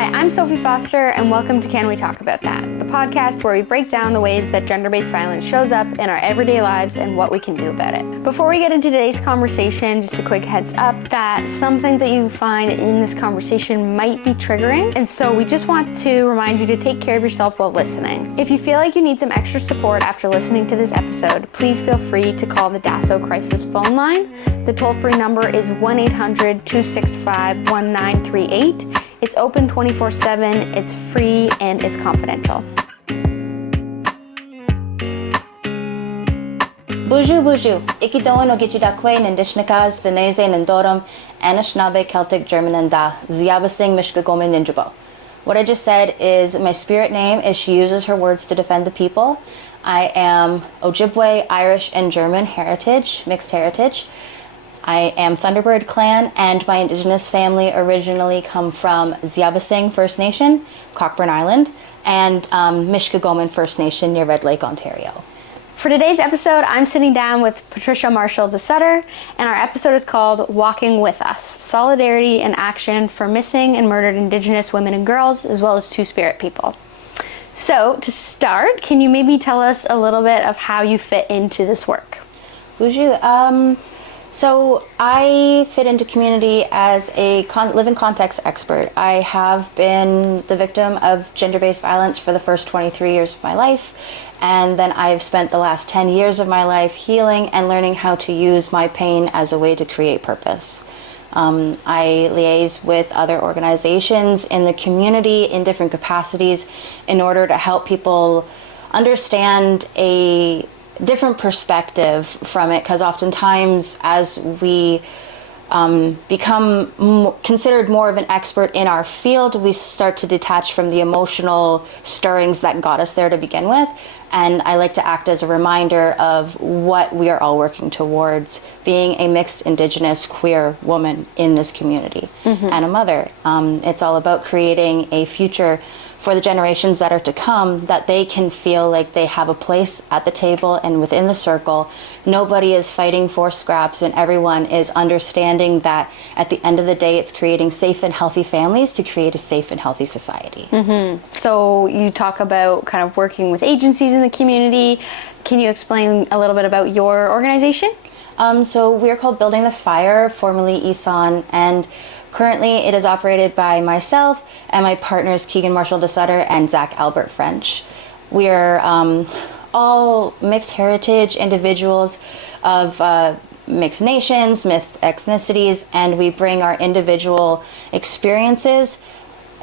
Hi, I'm Sophie Foster, and welcome to Can We Talk About That, the podcast where we break down the ways that gender-based violence shows up in our everyday lives and what we can do about it. Before we get into today's conversation, just a quick heads up that some things that you find in this conversation might be triggering, and so we just want to remind you to take care of yourself while listening. If you feel like you need some extra support after listening to this episode, please feel free to call the DASO crisis phone line. The toll-free number is 1-800-265-1938. It's open 24/7, it's free, and it's confidential. Buju, ikidoan o gijidakwe nindishnikas, veneze nindorum, Anishinaabe, Celtic, German, and Da, Ziabasing, Mishkagome, Ninjabo. What I just said is my spirit name is she uses her words to defend the people. I am Ojibwe, Irish, and German heritage, mixed heritage. I am Thunderbird clan, and my Indigenous family originally come from Ziabasing First Nation, Cockburn Island, and Mishkagome First Nation near Red Lake, Ontario. For today's episode, I'm sitting down with Patricia Marshal DeSutter, and our episode is called Walking With Us, Solidarity and Action for Missing and Murdered Indigenous Women and Girls, as well as Two-Spirit People. So, to start, can you maybe tell us a little bit of how you fit into this work? Buju, So I fit into community as a living context expert. I have been the victim of gender-based violence for the first 23 years of my life, and then I've spent the last 10 years of my life healing and learning how to use my pain as a way to create purpose. I liaise with other organizations in the community in different capacities in order to help people understand a different perspective from it, because oftentimes as we become considered more of an expert in our field, we start to detach from the emotional stirrings that got us there to begin with. And I like to act as a reminder of what we are all working towards, being a mixed Indigenous queer woman in this community and a mother. It's all about creating a future for the generations that are to come, that they can feel like they have a place at the table and within the circle. Nobody is fighting for scraps, and everyone is understanding that at the end of the day, it's creating safe and healthy families to create a safe and healthy society. So you talk about kind of working with agencies in the community. Can you explain a little bit about your organization? So we're called Building the Fire, formerly ESON, and currently it is operated by myself and my partners Keegan Marshall DeSutter and Zach Albert French. We are all mixed heritage individuals of mixed nations, mixed ethnicities, and we bring our individual experiences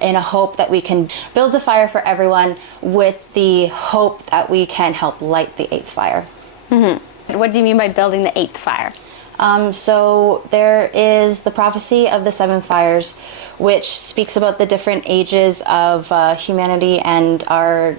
in a hope that we can build the fire for everyone, with the hope that we can help light the eighth fire. What do you mean by building the eighth fire? So there is the prophecy of the seven fires, which speaks about the different ages of humanity and our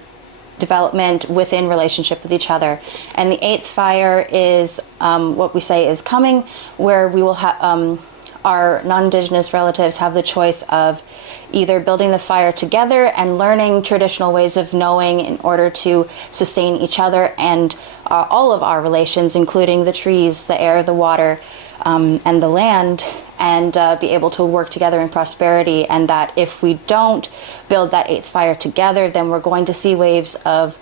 development within relationship with each other. And the eighth fire is what we say is coming, where we will have our non-Indigenous relatives have the choice of either building the fire together and learning traditional ways of knowing in order to sustain each other and all of our relations, including the trees, the air, the water, and the land, and be able to work together in prosperity. And that if we don't build that eighth fire together, then we're going to see waves of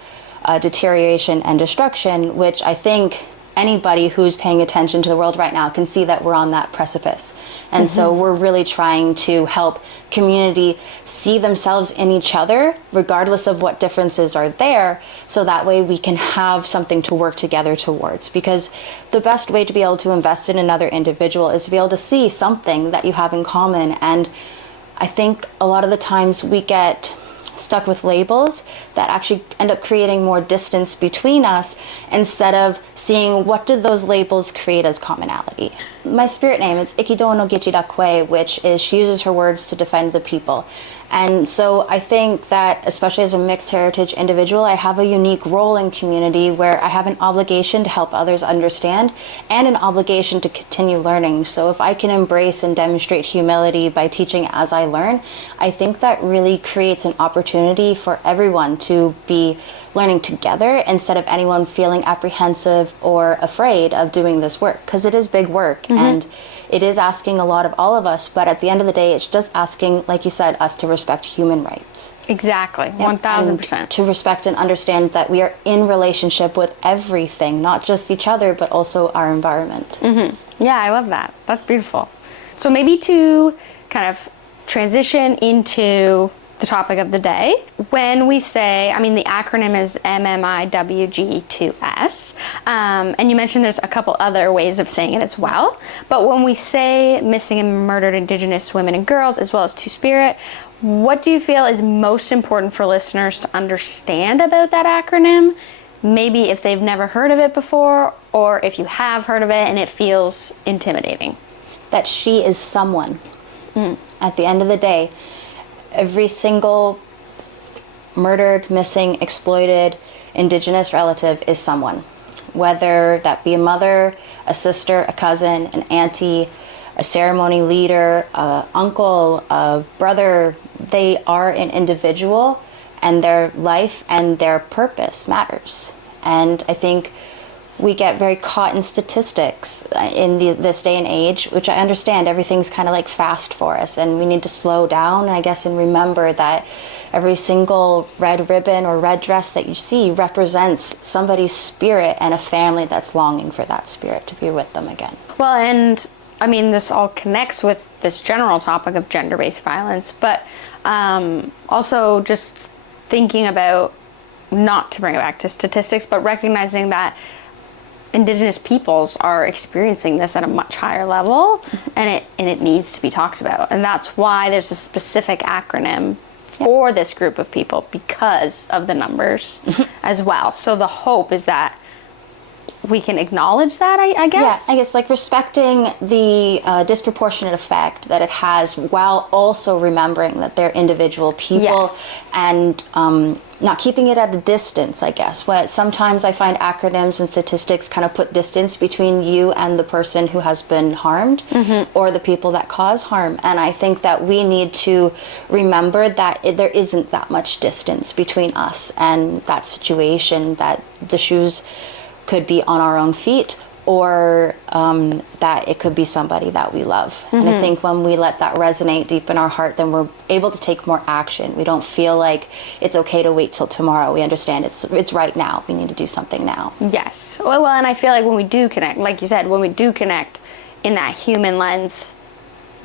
deterioration and destruction, which I think anybody who's paying attention to the world right now can see that we're on that precipice. And so we're really trying to help community see themselves in each other, regardless of what differences are there, so that way we can have something to work together towards. Because the best way to be able to invest in another individual is to be able to see something that you have in common. And I think a lot of the times we get stuck with labels that actually end up creating more distance between us, instead of seeing what did those labels create as commonality. My spirit name is Ikido no Gijidakwe, which is she uses her words to defend the people. And so I think that, especially as a mixed heritage individual, I have a unique role in community where I have an obligation to help others understand and an obligation to continue learning. So if I can embrace and demonstrate humility by teaching as I learn, I think that really creates an opportunity for everyone to be learning together, instead of anyone feeling apprehensive or afraid of doing this work, because it is big work. And it is asking a lot of all of us, but at the end of the day, it's just asking, like you said, us to respect human rights. Exactly, 1000%. To respect and understand that we are in relationship with everything, not just each other, but also our environment. Yeah, I love that. That's beautiful. So maybe to kind of transition into the topic of the day, when we say, I mean, the acronym is MMIWG2S, and you mentioned there's a couple other ways of saying it as well, but when we say missing and murdered Indigenous women and girls, as well as Two-Spirit, what do you feel is most important for listeners to understand about that acronym? Maybe if they've never heard of it before, or if you have heard of it and it feels intimidating. That she is someone. At the end of the day, every single murdered, missing, exploited Indigenous relative is someone. Whether that be a mother, a sister, a cousin, an auntie, a ceremony leader, a uncle, a brother, they are an individual, and their life and their purpose matters. And I think we get very caught in statistics in this day and age, which I understand everything's kind of like fast for us, and we need to slow down, I guess, and remember that every single red ribbon or red dress that you see represents somebody's spirit and a family that's longing for that spirit to be with them again. Well, and I mean, this all connects with this general topic of gender-based violence, but also just thinking about, not to bring it back to statistics, but recognizing that Indigenous peoples are experiencing this at a much higher level, and it needs to be talked about. And that's why there's a specific acronym for this group of people, because of the numbers as well. So the hope is that we can acknowledge that, I guess. Yeah, I guess like respecting the disproportionate effect that it has, while also remembering that they're individual people, and not keeping it at a distance, I guess. What sometimes I find acronyms and statistics kind of put distance between you and the person who has been harmed, or the people that cause harm. And I think that we need to remember that there isn't that much distance between us and that situation, that the shoes could be on our own feet, or that it could be somebody that we love. And I think when we let that resonate deep in our heart, then we're able to take more action. We don't feel like it's okay to wait till tomorrow. We understand it's right now. We need to do something now. Yes. Well, and I feel like when we do connect, like you said, when we do connect in that human lens,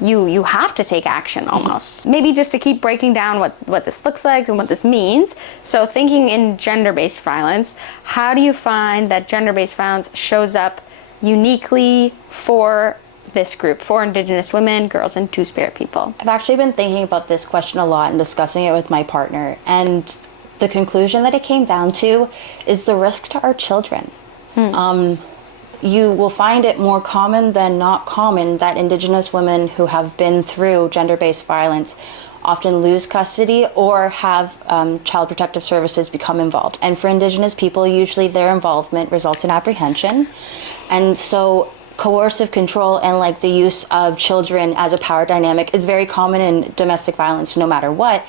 you have to take action almost. Maybe just to keep breaking down what this looks like and what this means. So thinking in gender-based violence, how do you find that gender-based violence shows up uniquely for this group, for Indigenous women, girls, and Two-Spirit people? I've actually been thinking about this question a lot and discussing it with my partner, and the conclusion that it came down to is the risk to our children. You will find it more common than not common that Indigenous women who have been through gender-based violence often lose custody or have Child Protective Services become involved. And for Indigenous people, usually their involvement results in apprehension. And so coercive control and like the use of children as a power dynamic is very common in domestic violence no matter what.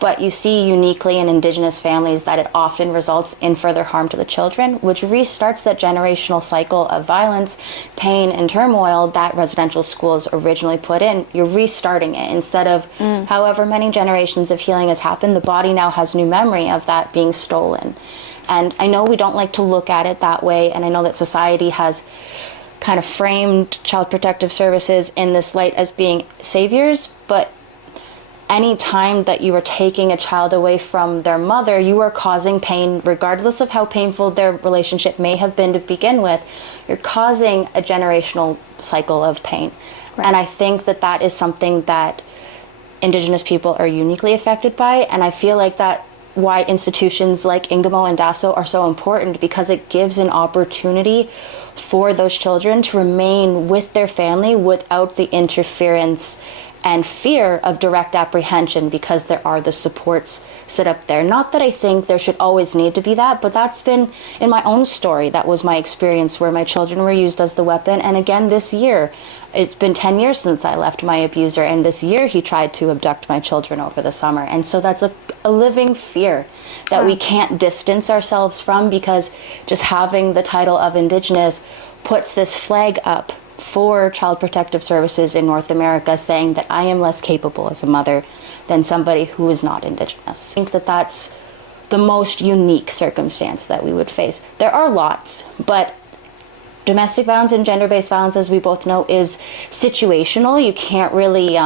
But you see uniquely in Indigenous families that it often results in further harm to the children, which restarts that generational cycle of violence, pain, and turmoil that residential schools originally put in. You're restarting it. Instead of however many generations of healing has happened, the body now has new memory of that being stolen. And I know we don't like to look at it that way, and I know that society has kind of framed Child Protective Services in this light as being saviors, but any time that you are taking a child away from their mother, you are causing pain, regardless of how painful their relationship may have been to begin with. You're causing a generational cycle of pain. Right. And I think that that is something that Indigenous people are uniquely affected by. And I feel like that why institutions like Ingamo and Daso are so important, because it gives an opportunity for those children to remain with their family without the interference and fear of direct apprehension, because there are the supports set up there. Not that I think there should always need to be that, but that's been in my own story. That was my experience where my children were used as the weapon. And again, this year, it's been 10 years since I left my abuser, and this year he tried to abduct my children over the summer. And so that's a living fear that we can't distance ourselves from, because just having the title of Indigenous puts this flag up for Child Protective Services in North America saying that I am less capable as a mother than somebody who is not Indigenous. I think that that's the most unique circumstance that we would face. There are lots, but domestic violence and gender-based violence, as we both know, is situational. You can't really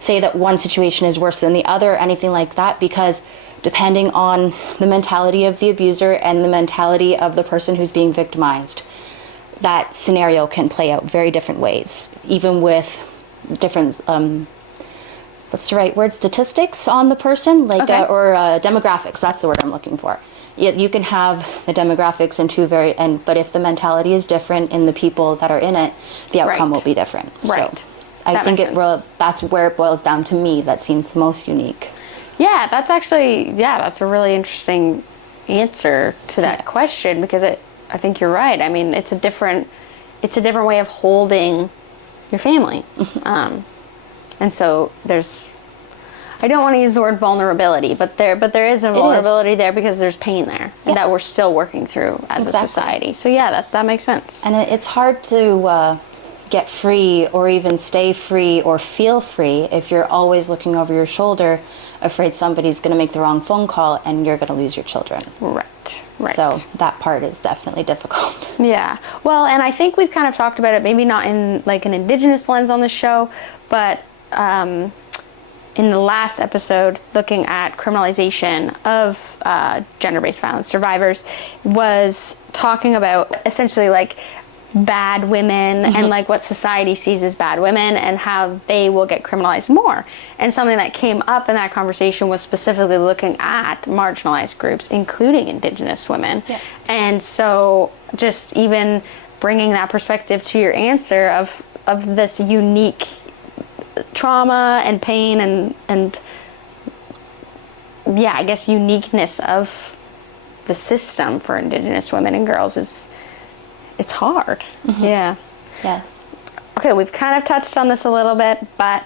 say that one situation is worse than the other or anything like that, because depending on the mentality of the abuser and the mentality of the person who's being victimized, that scenario can play out very different ways, even with different, what's the right word, statistics on the person, like, okay. Or demographics, that's the word I'm looking for. You can have the demographics in but if the mentality is different in the people that are in it, the outcome will be different. Right. So I think that's where it boils down to me. That seems the most unique. Yeah, that's actually, that's a really interesting answer to that question, because I think you're right. I mean, it's a different way of holding your family. And so I don't want to use the word vulnerability, but there is a vulnerability there, because there's pain there and that we're still working through as a society. So that makes sense. And it's hard to get free or even stay free or feel free if you're always looking over your shoulder, afraid somebody's going to make the wrong phone call and you're going to lose your children. Right. So that part is definitely difficult. Yeah. Well, and I think we've kind of talked about it, maybe not in like an Indigenous lens on the show, but in the last episode, looking at criminalization of gender-based violence survivors, was talking about essentially like bad women and like what society sees as bad women and how they will get criminalized more. And something that came up in that conversation was specifically looking at marginalized groups, including Indigenous women. Yeah. And so just even bringing that perspective to your answer of this unique trauma and pain and I guess uniqueness of the system for Indigenous women and girls it's hard. Yeah. Okay, we've kind of touched on this a little bit, but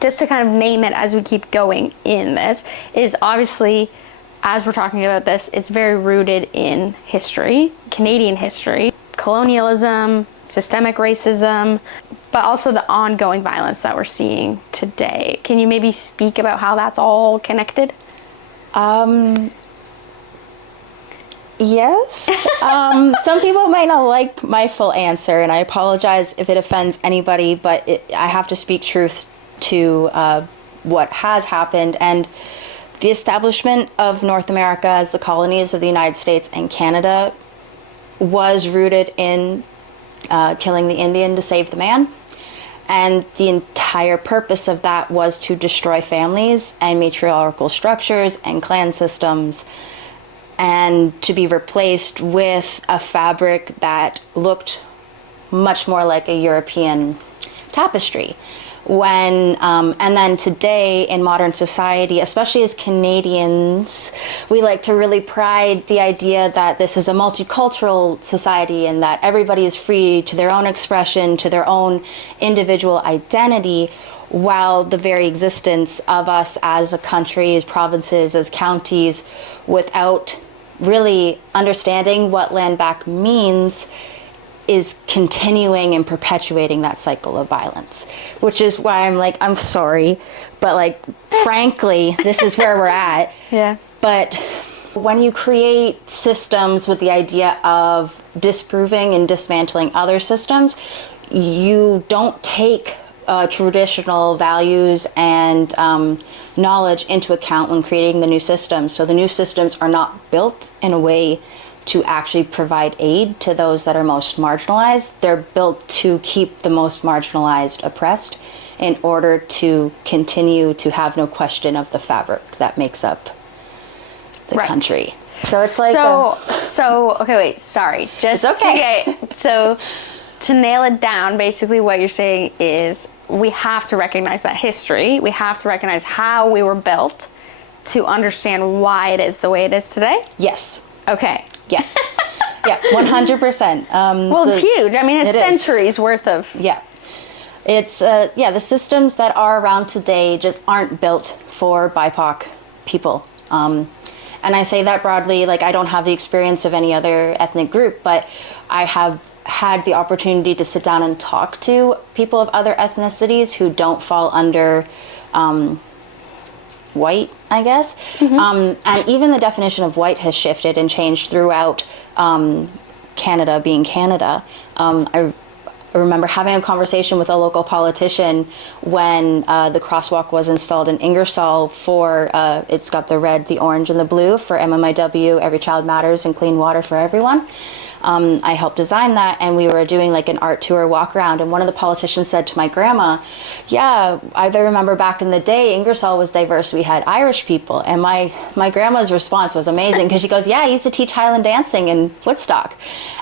just to kind of name it as we keep going in this, is obviously, as we're talking about this, it's very rooted in history, Canadian history, colonialism, systemic racism, but also the ongoing violence that we're seeing today. Can you maybe speak about how that's all connected? Yes. Some people might not like my full answer, and I apologize if it offends anybody, but I have to speak truth to what has happened. And the establishment of North America as the colonies of the United States and Canada was rooted in killing the Indian to save the man. And the entire purpose of that was to destroy families and matriarchal structures and clan systems, and to be replaced with a fabric that looked much more like a European tapestry. And then today in modern society, especially as Canadians, we like to really pride the idea that this is a multicultural society and that everybody is free to their own expression, to their own individual identity, while the very existence of us as a country, as provinces, as counties, without really understanding what land back means, is continuing and perpetuating that cycle of violence. Which is why I'm like, I'm sorry, but like, frankly, this is where we're at. Yeah. But when you create systems with the idea of disproving and dismantling other systems, you don't take traditional values and knowledge into account when creating the new systems. So the new systems are not built in a way to actually provide aid to those that are most marginalized. They're built to keep the most marginalized oppressed in order to continue to have no question of the fabric that makes up the country. So it's like okay, wait, sorry. It's okay. So to nail it down, basically what you're saying is we have to recognize that history. We have to recognize how we were built to understand why it is the way it is today? Yes. Okay. Yeah. Yeah, 100%. Well, it's huge. I mean, it's centuries worth of... Yeah. It's, the systems that are around today just aren't built for BIPOC people. And I say that broadly, like I don't have the experience of any other ethnic group, but I have had the opportunity to sit down and talk to people of other ethnicities who don't fall under white, I guess. And even the definition of white has shifted and changed throughout Canada being Canada. I remember having a conversation with a local politician when the crosswalk was installed in Ingersoll for, it's got the red, the orange, and the blue for MMIW, Every Child Matters, and Clean Water for Everyone. I helped design that, and we were doing like an art tour walk around, and one of the politicians said to my grandma, yeah, I remember back in the day, Ingersoll was diverse. We had Irish people. And my grandma's response was amazing, because she goes, yeah, I used to teach Highland dancing in Woodstock.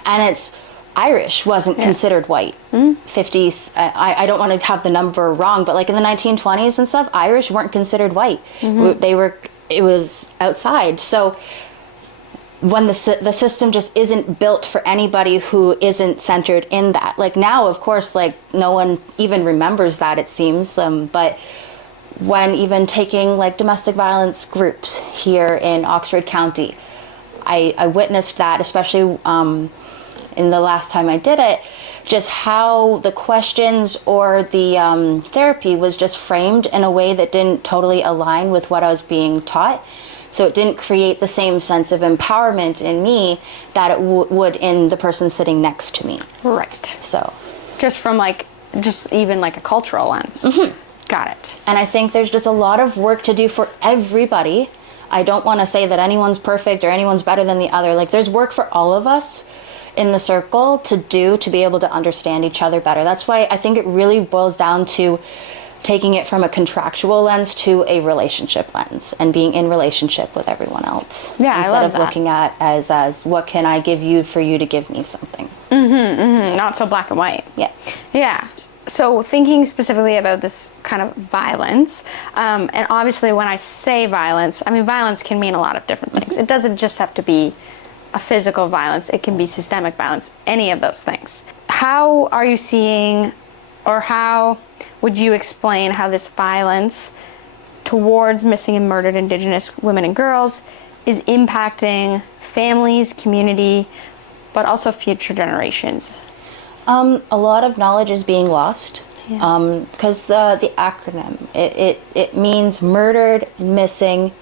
And it's, Irish wasn't considered white. 50s, I don't want to have the number wrong, but like in the 1920s and stuff, Irish weren't considered white. They were, it was outside. So when the system just isn't built for anybody who isn't centered in that. Like now, of course, like no one even remembers that, it seems, but when even taking like domestic violence groups here in Oxford County, I witnessed that, especially in the last time I did it, just how the questions or the therapy was just framed in a way that didn't totally align with what I was being taught. So it didn't create the same sense of empowerment in me that it would in the person sitting next to me. Right. So just from like, just even like a cultural lens. Got it. And I think there's just a lot of work to do for everybody. I don't want to say that anyone's perfect or anyone's better than the other. Like there's work for all of us in the circle to do to be able to understand each other better. That's why I think it really boils down to taking it from a contractual lens to a relationship lens and being in relationship with everyone else. Yeah, instead I love of looking at as what can I give you for you to give me something. Not so black and white. Yeah. So thinking specifically about this kind of violence, and obviously when I say violence, I mean violence can mean a lot of different things. It doesn't just have to be a physical violence, it can be systemic violence, any of those things. How are you seeing, or how would you explain how this violence towards missing and murdered Indigenous women and girls is impacting families, community, but also future generations? A lot of knowledge is being lost because the acronym, it means murdered, missing,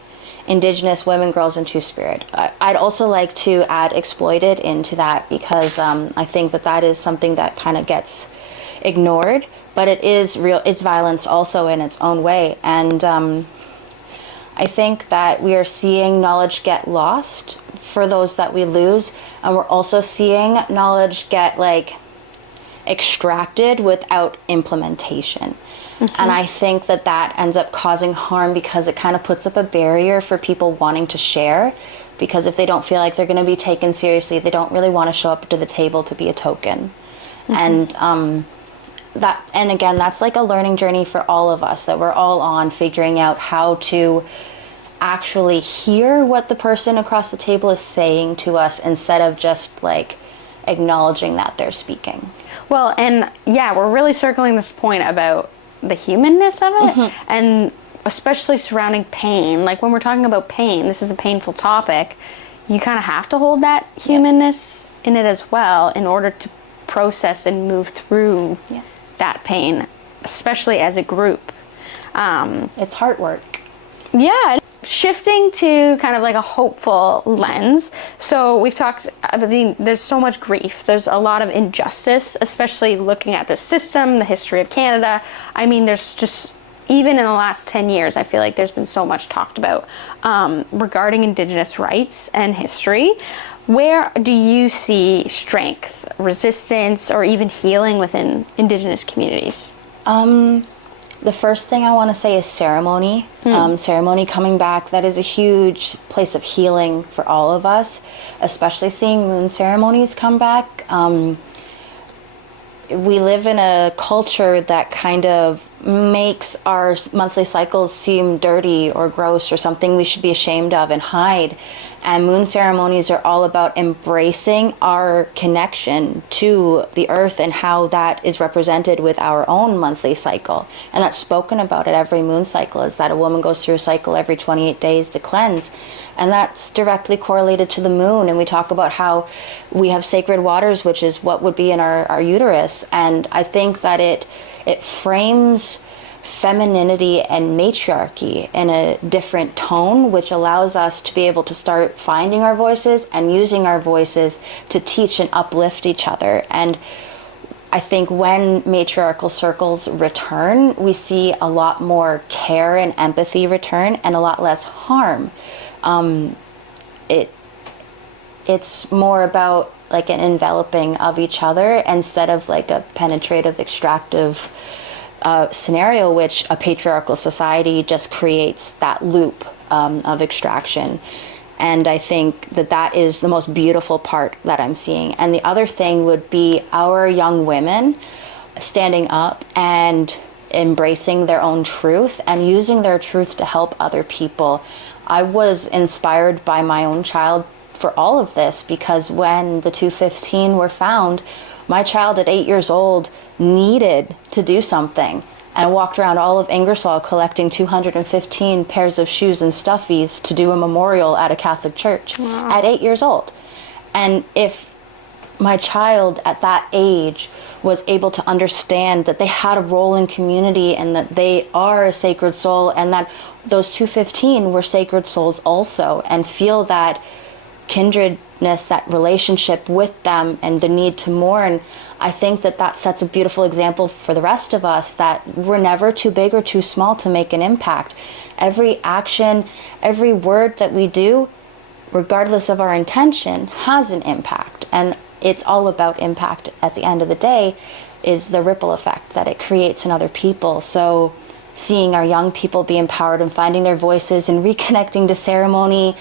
Indigenous women, girls, and Two-Spirit. I'd also like to add exploited into that because I think that is something that kind of gets ignored, but it is real. It's violence also in its own way. And I think that we are seeing knowledge get lost for those that we lose. And we're also seeing knowledge get like extracted without implementation. And I think that ends up causing harm because it kind of puts up a barrier for people wanting to share, because if they don't feel like they're going to be taken seriously, they don't really want to show up to the table to be a token. And and again, that's like a learning journey for all of us that we're all on, figuring out how to actually hear what the person across the table is saying to us instead of just like acknowledging that they're speaking. Well, and yeah, we're really circling this point about the humanness of it, and especially surrounding pain. Like when we're talking about pain, this is a painful topic, you kind of have to hold that humanness in it as well in order to process and move through that pain, especially as a group. It's hard work. Yeah. Shifting to kind of like a hopeful lens. So we've talked, there's so much grief. There's a lot of injustice, especially looking at the system, the history of Canada. I mean, there's just, even in the last 10 years, I feel like there's been so much talked about regarding Indigenous rights and history. Where do you see strength, resistance, or even healing within Indigenous communities? The first thing I want to say is ceremony. Ceremony coming back, that is a huge place of healing for all of us, especially seeing moon ceremonies come back. We live in a culture that kind of makes our monthly cycles seem dirty or gross or something we should be ashamed of and hide. And moon ceremonies are all about embracing our connection to the earth and how that is represented with our own monthly cycle. And that's spoken about at every moon cycle, is that a woman goes through a cycle every 28 days to cleanse. And that's directly correlated to the moon. And we talk about how we have sacred waters, which is what would be in our uterus. And I think that it frames femininity and matriarchy in a different tone, which allows us to be able to start finding our voices and using our voices to teach and uplift each other. And I think when matriarchal circles return, we see a lot more care and empathy return and a lot less harm. It's more about like an enveloping of each other instead of like a penetrative, extractive scenario, which a patriarchal society just creates that loop of extraction. And I think that is the most beautiful part that I'm seeing. And the other thing would be our young women standing up and embracing their own truth and using their truth to help other people. I was inspired by my own child for all of this, because when the 215 were found, my child at 8 years old needed to do something and walked around all of Ingersoll collecting 215 pairs of shoes and stuffies to do a memorial at a Catholic church. Wow. At 8 years old. And if my child at that age was able to understand that they had a role in community and that they are a sacred soul and that those 215 were sacred souls also, and feel that kindredness, that relationship with them and the need to mourn, I think that sets a beautiful example for the rest of us, that we're never too big or too small to make an impact. Every action, every word that we do, regardless of our intention, has an impact. And it's all about impact at the end of the day, is the ripple effect that it creates in other people. So seeing our young people be empowered and finding their voices and reconnecting to ceremony,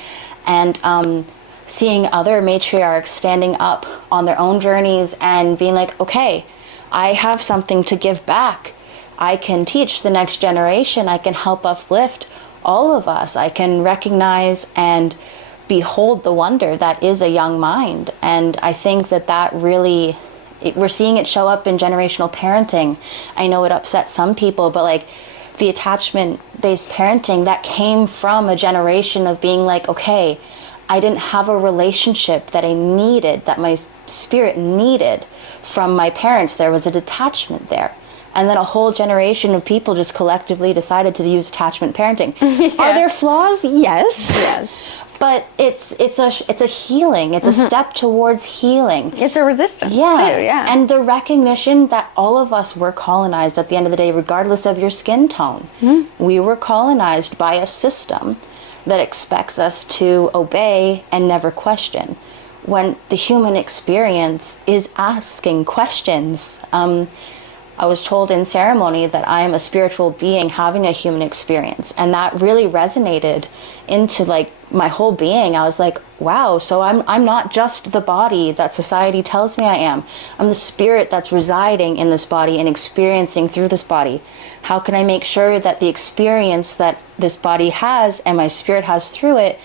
and seeing other matriarchs standing up on their own journeys and being like, okay, I have something to give back. I can teach the next generation. I can help uplift all of us. I can recognize and behold the wonder that is a young mind. And I think that really, we're seeing it show up in generational parenting. I know it upsets some people, but like the attachment-based parenting, that came from a generation of being like, okay, I didn't have a relationship that I needed, that my spirit needed from my parents. There was a detachment there. And then a whole generation of people just collectively decided to use attachment parenting. Yeah. Are there flaws? Yes. Yes. But it's a healing. It's a step towards healing. It's a resistance too, yeah. And the recognition that all of us were colonized at the end of the day, regardless of your skin tone. Mm-hmm. We were colonized by a system that expects us to obey and never question, when the human experience is asking questions. I was told in ceremony that I am a spiritual being having a human experience, and that really resonated into like my whole being. I was like, wow, so I'm not just the body that society tells me I am. I'm the spirit that's residing in this body and experiencing through this body. How can I make sure that the experience that this body has and my spirit has through it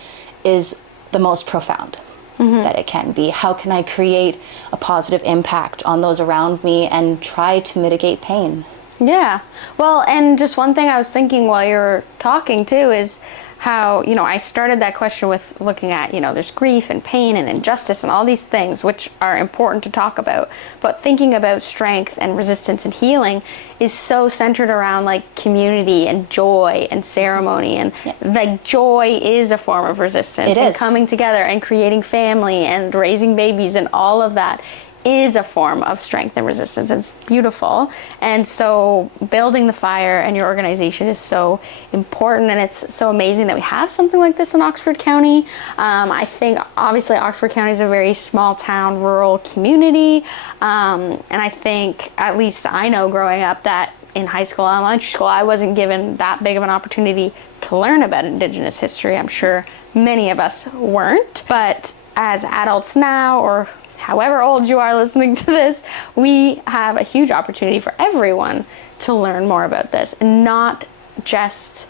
is the most profound that it can be? How can I create a positive impact on those around me and try to mitigate pain? Yeah. Well, and just one thing I was thinking while you were talking too is how, I started that question with looking at, there's grief and pain and injustice and all these things which are important to talk about. But thinking about strength and resistance and healing is so centered around like community and joy and ceremony. And like joy is a form of resistance. It is. Coming together and creating family and raising babies and all of that is a form of strength and resistance. It's beautiful. And so building the fire and your organization is so important, and it's so amazing that we have something like this in Oxford County. I think obviously Oxford County is a very small town, rural community. And I think, at least I know growing up, that in high school, elementary school, I wasn't given that big of an opportunity to learn about Indigenous history. I'm sure many of us weren't. But as adults now, or however old you are listening to this, we have a huge opportunity for everyone to learn more about this, and not just,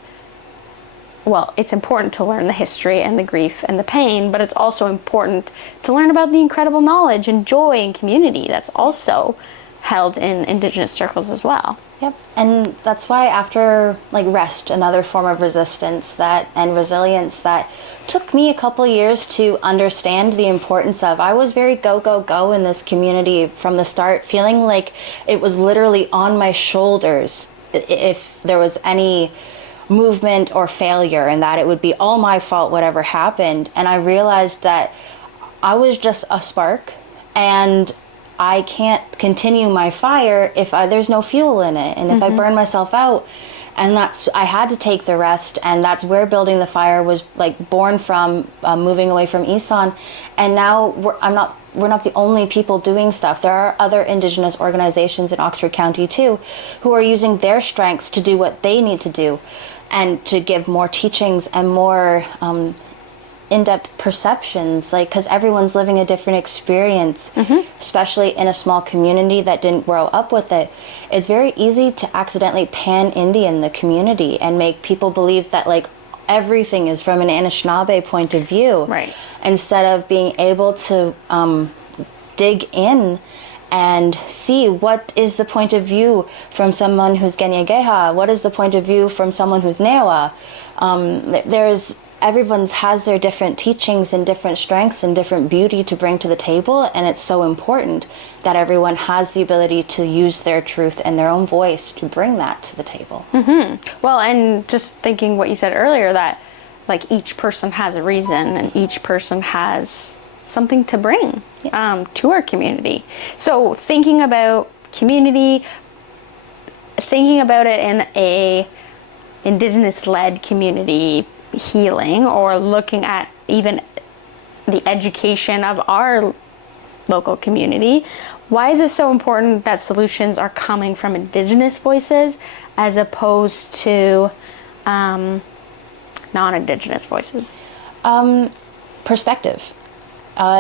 well, it's important to learn the history and the grief and the pain, but it's also important to learn about the incredible knowledge and joy and community that's also held in Indigenous circles as well. Yep, and that's why after rest, another form of resistance and resilience that took me a couple years to understand the importance of. I was very go, go, go in this community from the start, feeling like it was literally on my shoulders if there was any movement or failure, and that it would be all my fault whatever happened. And I realized that I was just a spark, and I can't continue my fire if there's no fuel in it, and if I burn myself out. And I had to take the rest, and that's where building the fire was born from, moving away from Isan. And now we're not the only people doing stuff. There are other Indigenous organizations in Oxford County too, who are using their strengths to do what they need to do, and to give more teachings and more in-depth perceptions, because everyone's living a different experience, especially in a small community that didn't grow up with it. It's very easy to accidentally pan-Indian the community and make people believe that everything is from an Anishinaabe point of view, right? Instead of being able to dig in and see what is the point of view from someone who's Genyageha, what is the point of view from someone who's Newa. Everyone's has their different teachings and different strengths and different beauty to bring to the table, and it's so important that everyone has the ability to use their truth and their own voice to bring that to the table. Well, and just thinking what you said earlier, that each person has a reason and each person has something to bring to our community. So thinking about community, thinking about it in a Indigenous-led community healing, or looking at even the education of our local community, why is it so important that solutions are coming from Indigenous voices as opposed to non-Indigenous voices? Perspective.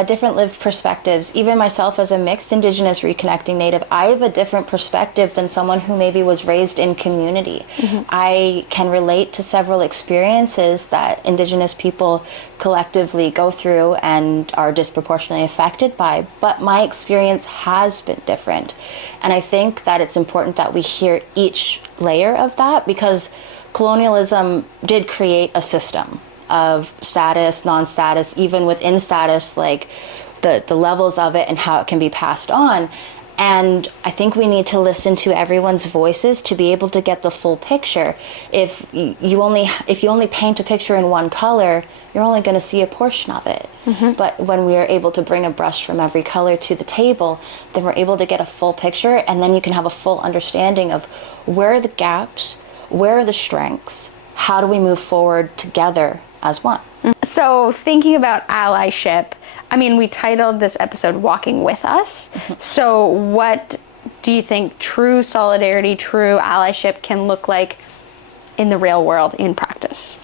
Different lived perspectives. Even myself as a mixed Indigenous reconnecting Native, I have a different perspective than someone who maybe was raised in community. I can relate to several experiences that Indigenous people collectively go through and are disproportionately affected by, but my experience has been different. And I think that it's important that we hear each layer of that, because colonialism did create a system of status, non-status, even within status, the levels of it and how it can be passed on. And I think we need to listen to everyone's voices to be able to get the full picture. If you only paint a picture in one color, you're only going to see a portion of it. But when we are able to bring a brush from every color to the table, then we're able to get a full picture, and then you can have a full understanding of where are the gaps, where are the strengths, how do we move forward together as one. So thinking about allyship, we titled this episode Walking With Us. So what do you think true solidarity, true allyship can look like in the real world in practice?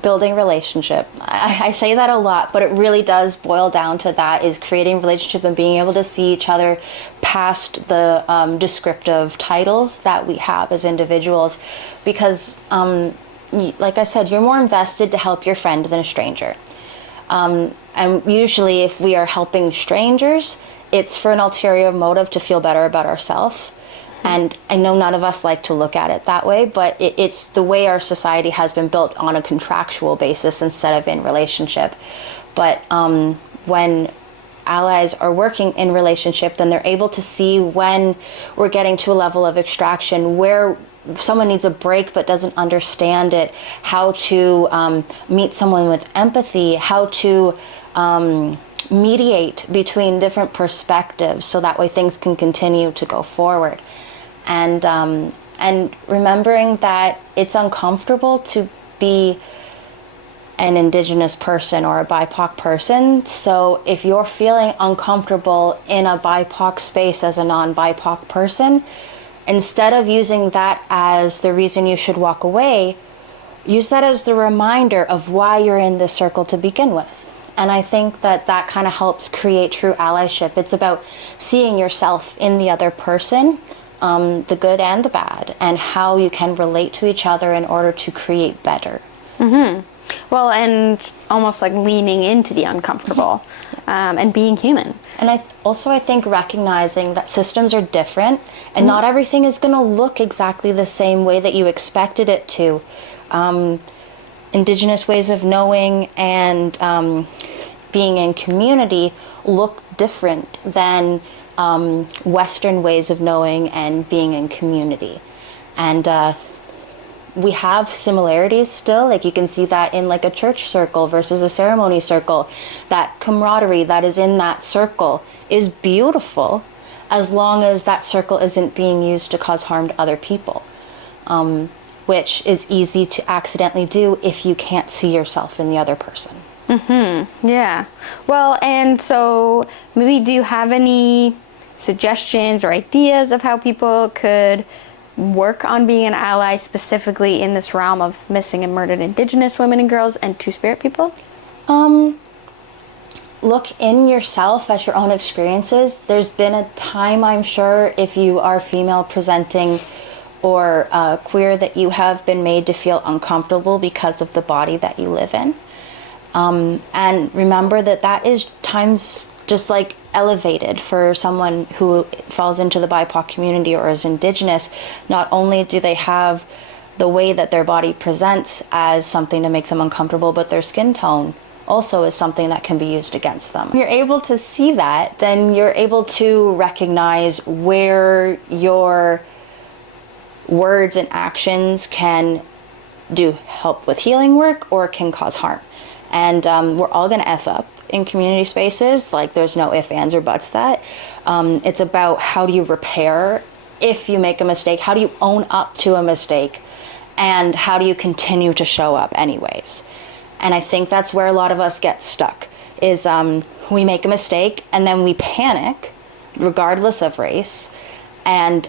Building relationship. I say that a lot, but it really does boil down to that, is creating relationship and being able to see each other past the descriptive titles that we have as individuals. Because like I said, you're more invested to help your friend than a stranger. And usually if we are helping strangers, it's for an ulterior motive to feel better about ourselves. And I know none of us like to look at it that way, but it's the way our society has been built, on a contractual basis instead of in relationship. But when allies are working in relationship, then they're able to see when we're getting to a level of extraction where someone needs a break but doesn't understand it, how to meet someone with empathy, how to mediate between different perspectives so that way things can continue to go forward. And remembering that it's uncomfortable to be an Indigenous person or a BIPOC person. So if you're feeling uncomfortable in a BIPOC space as a non-BIPOC person, instead of using that as the reason you should walk away, use that as the reminder of why you're in this circle to begin with. And I think that that kind of helps create true allyship. It's about seeing yourself in the other person, the good and the bad, and how you can relate to each other in order to create better. Well, and almost like leaning into the uncomfortable, and being human. And I think recognizing that systems are different, and not everything is going to look exactly the same way that you expected it to. Indigenous ways of knowing and being in community look different than Western ways of knowing and being in community. And we have similarities still, like you can see that in like a church circle versus a ceremony circle. That camaraderie that is in that circle is beautiful as long as that circle isn't being used to cause harm to other people, which is easy to accidentally do if you can't see yourself in the other person. Yeah. Well, and so maybe do you have any suggestions or ideas of how people could work on being an ally specifically in this realm of missing and murdered Indigenous women and girls and Two-Spirit people? Look in yourself at your own experiences. There's been a time, I'm sure, if you are female presenting or queer, that you have been made to feel uncomfortable because of the body that you live in. And remember that that is times just like elevated for someone who falls into the BIPOC community or is Indigenous. Not only do they have the way that their body presents as something to make them uncomfortable, but their skin tone also is something that can be used against them. When you're able to see that, then you're able to recognize where your words and actions can do help with healing work or can cause harm. And we're all gonna F up in community spaces. Like there's no ifs, ands, or buts that. It's about how do you repair if you make a mistake, how do you own up to a mistake, and how do you continue to show up anyways. And I think that's where a lot of us get stuck, is we make a mistake and then we panic, regardless of race, and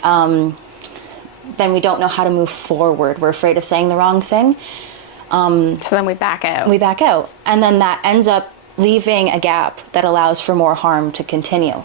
then we don't know how to move forward. We're afraid of saying the wrong thing. So then we back out. We back out. And then that ends up leaving a gap that allows for more harm to continue.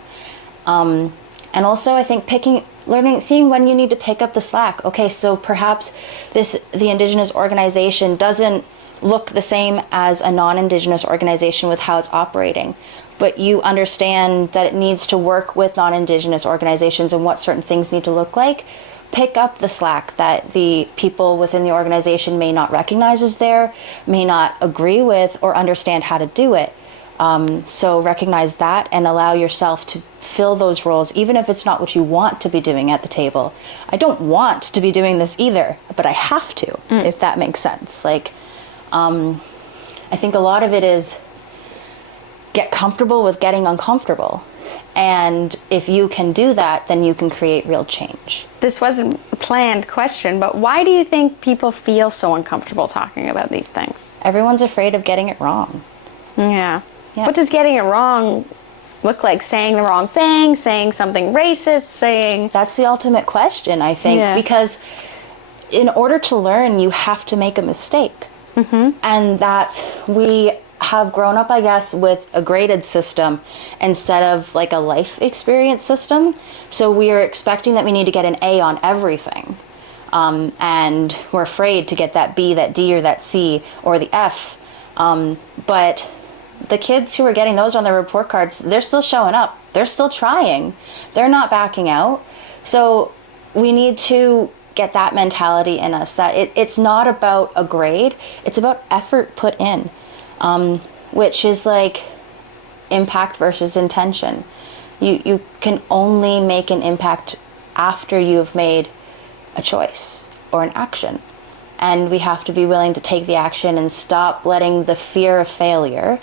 And also I think seeing when you need to pick up the slack. Okay, so perhaps the Indigenous organization doesn't look the same as a non-Indigenous organization with how it's operating, but you understand that it needs to work with non-Indigenous organizations and what certain things need to look like. Pick up the slack that the people within the organization may not recognize as there, may not agree with or understand how to do it. So recognize that and allow yourself to fill those roles, even if it's not what you want to be doing at the table. I don't want to be doing this either, but I have to, if that makes sense. Like, I think a lot of it is get comfortable with getting uncomfortable. And if you can do that, then you can create real change. This wasn't a planned question, but why do you think people feel so uncomfortable talking about these things? Everyone's afraid of getting it wrong. Yeah. What does getting it wrong look like? Saying the wrong thing, saying something racist, saying... That's the ultimate question, I think, because in order to learn, you have to make a mistake. And that we have grown up, I guess, with a graded system instead of like a life experience system. So we are expecting that we need to get an A on everything. And we're afraid to get that B, that D, or that C, or the F. But the kids who are getting those on their report cards, they're still showing up. They're still trying. They're not backing out. So we need to get that mentality in us, that it's not about a grade, it's about effort put in, which is like impact versus intention. You can only make an impact after you've made a choice or an action. And we have to be willing to take the action and stop letting the fear of failure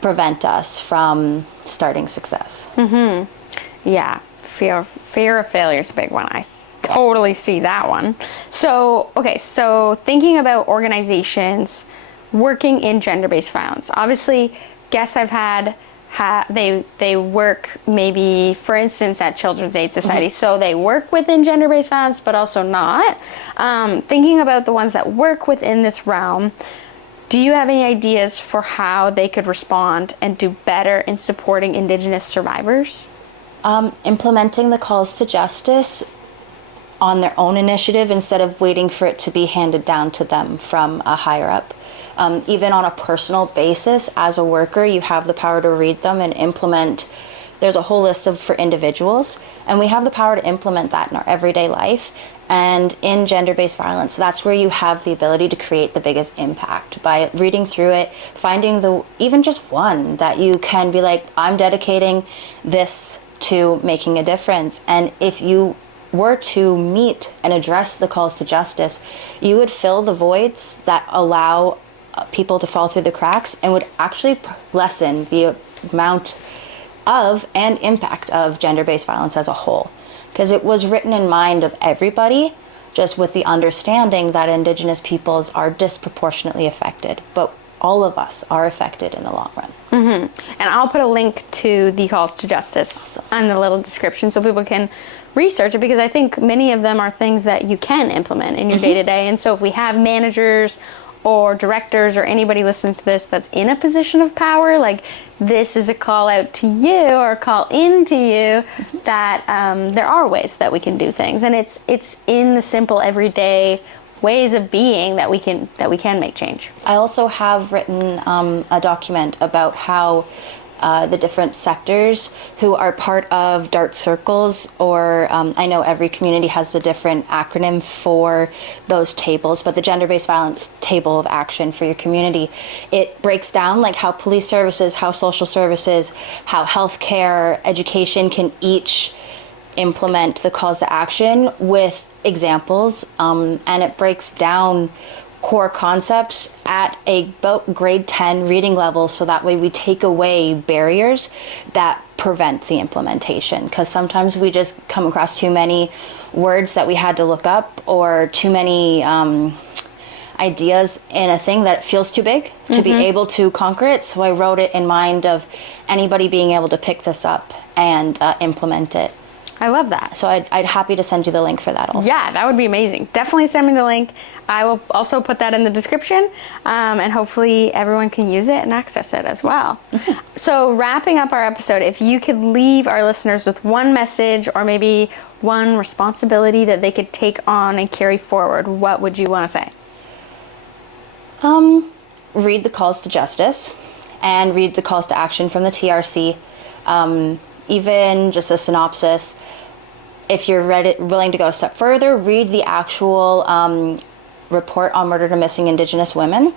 prevent us from starting success. Yeah, fear of failure is a big one. I totally see that one. So, okay, so thinking about organizations working in gender-based violence. Obviously, guests I've had, they work maybe, for instance, at Children's Aid Society, so they work within gender-based violence, but also not. Thinking about the ones that work within this realm, Do you have any ideas for how they could respond and do better in supporting Indigenous survivors? Implementing the calls to justice on their own initiative instead of waiting for it to be handed down to them from a higher up. Even on a personal basis, as a worker, you have the power to read them and implement. There's a whole list for individuals, and we have the power to implement that in our everyday life. And in gender-based violence, that's where you have the ability to create the biggest impact by reading through it, finding even just one that you can be like, I'm dedicating this to making a difference. And if you were to meet and address the calls to justice, you would fill the voids that allow people to fall through the cracks and would actually lessen the amount of and impact of gender-based violence as a whole. Because it was written in mind of everybody, just with the understanding that Indigenous peoples are disproportionately affected, but all of us are affected in the long run. Mm-hmm. And I'll put a link to the calls to justice on the little description so people can research it, because I think many of them are things that you can implement in your day-to-day. And so if we have managers or directors or anybody listening to this that's in a position of power, like, this is a call out to you or a call into you that there are ways that we can do things, and it's in the simple everyday ways of being that we can make change. I also have written a document about how the different sectors who are part of DART circles, or I know every community has a different acronym for those tables, but the gender-based violence table of action for your community, it breaks down like how police services, how social services, how healthcare, education can each implement the calls to action with examples, and it breaks down core concepts at about grade 10 reading level, so that way we take away barriers that prevent the implementation, because sometimes we just come across too many words that we had to look up, or too many ideas in a thing that feels too big to be able to conquer it. So I wrote it in mind of anybody being able to pick this up and implement it. I love that. So I'd happy to send you the link for that also. Yeah, that would be amazing. Definitely send me the link. I will also put that in the description, and hopefully everyone can use it and access it as well. So wrapping up our episode, if you could leave our listeners with one message or maybe one responsibility that they could take on and carry forward, what would you want to say? Read the calls to justice and read the calls to action from the TRC. Even just a synopsis. If you're willing to go a step further, read the actual report on murdered and missing Indigenous women.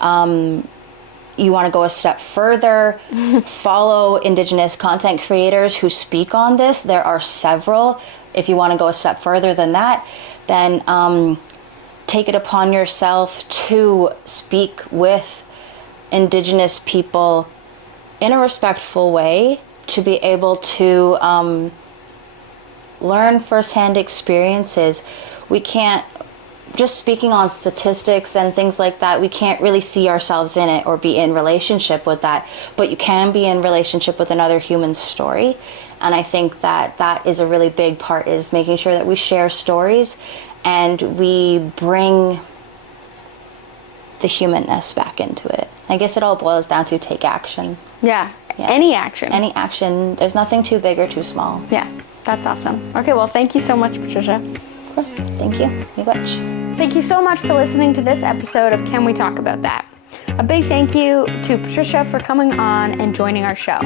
You want to go a step further, follow Indigenous content creators who speak on this. There are several. If you want to go a step further than that, then take it upon yourself to speak with Indigenous people in a respectful way, to be able to learn firsthand experiences. We can't, just speaking on statistics and things like that, we can't really see ourselves in it or be in relationship with that, but you can be in relationship with another human's story. And I think that is a really big part, is making sure that we share stories and we bring the humanness back into it. I guess it all boils down to take action. Yeah. Any action. Any action. There's nothing too big or too small. Yeah, that's awesome. Okay, well, thank you so much, Patricia. Of course. Thank you. Miigwech. Thank you so much for listening to this episode of Can We Talk About That? A big thank you to Patricia for coming on and joining our show.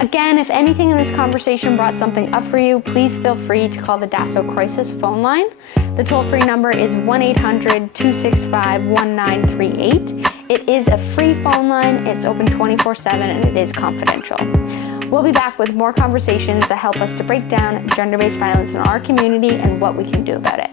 Again, if anything in this conversation brought something up for you, please feel free to call the Dasso Crisis phone line. The toll-free number is 1-800-265-1938. It is a free phone line, it's open 24/7, and it is confidential. We'll be back with more conversations that help us to break down gender-based violence in our community and what we can do about it.